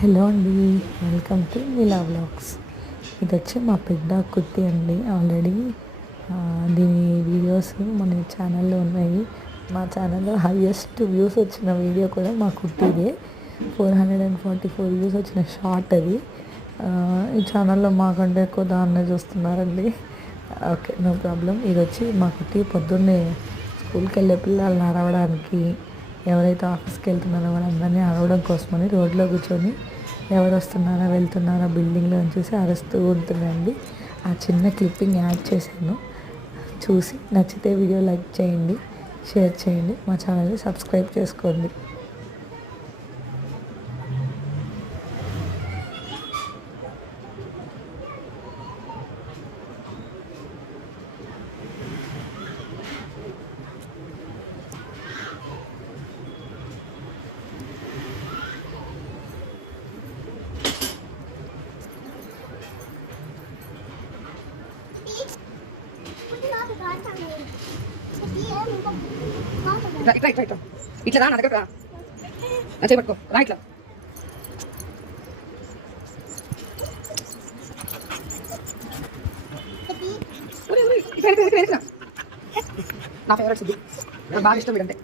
Hello అండి, welcome to Neela vlogs. ఇది వచ్చి మా పెద్ద కుర్తి అండి. ఆల్రెడీ దీని వీడియోస్ మన ఛానల్లో ఉన్నాయి. మా ఛానల్లో హైయెస్ట్ వ్యూస్ వచ్చిన వీడియో కూడా మా కుర్తిదే. 444 వ్యూస్ వచ్చిన షార్ట్ అది. ఈ ఛానల్లో మాకంటే ఎక్కువ దాన్నే చూస్తున్నారండి. Okay, no problem. ఇది వచ్చి మా కుర్తి పొద్దున్నే స్కూల్కి వెళ్ళే పిల్లల్ని అరవడానికి, ఎవరైతే ఆఫీస్కి వెళ్తున్నారో వాళ్ళందరినీ అరవడం కోసమని రోడ్లో కూర్చొని ఎవరు వస్తున్నారా వెళ్తున్నారా బిల్డింగ్లో చూసి అరుస్తూ ఉంటుందండి. ఆ చిన్న క్లిప్పింగ్ యాడ్ చేశాను. చూసి నచ్చితే వీడియో లైక్ చేయండి, షేర్ చేయండి, మా ఛానల్ని సబ్స్క్రైబ్ చేసుకోండి. ఇట్లా రా నా దగ్గర చేపట్టుకో రా ఇట్లా నా ఫేవరెట్ సిద్ధి, నాకు బాగా ఇష్టం వీడంటే.